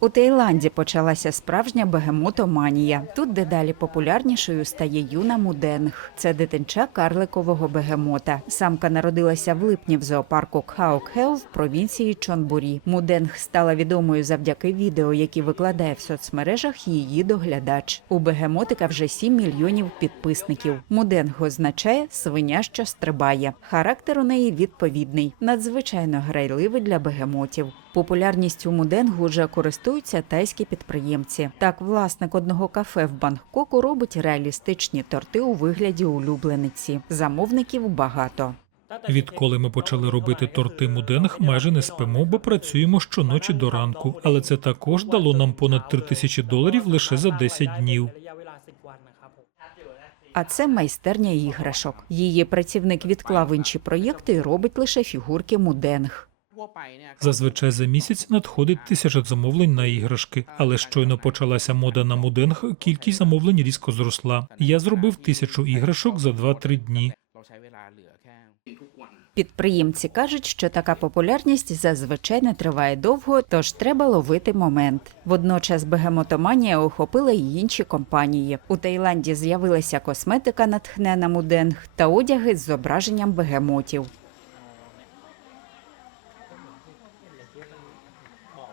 У Таїланді почалася справжня бегемотоманія. Тут дедалі популярнішою стає юна муденг. Це дитинча карликового бегемота. Самка народилася в липні в зоопарку Кхаокхел в провінції Чонбурі. Муденг стала відомою завдяки відео, які викладає в соцмережах її доглядач. У бегемотика вже 7 мільйонів підписників. Муденг означає свиня, що стрибає. Характер у неї відповідний, надзвичайно грайливий для бегемотів. Популярністю муденгу вже користуються тайські підприємці. Так, власник одного кафе в Бангкоку робить реалістичні торти у вигляді улюблениці. Замовників багато. Відколи ми почали робити торти муденг, майже не спимо, бо працюємо щоночі до ранку. Але це також дало нам понад 3 тисячі доларів лише за 10 днів. А це майстерня іграшок. Її працівник відклав інші проєкти і робить лише фігурки муденг. Зазвичай за місяць надходить тисяча замовлень на іграшки, але щойно почалася мода на муденг, кількість замовлень різко зросла. Я зробив тисячу іграшок за 2-3 дні. Підприємці кажуть, що така популярність зазвичай не триває довго, тож треба ловити момент. Водночас бегемотоманія охопила й інші компанії. У Таїланді з'явилася косметика, натхнена муденг та одяги з зображенням бегемотів.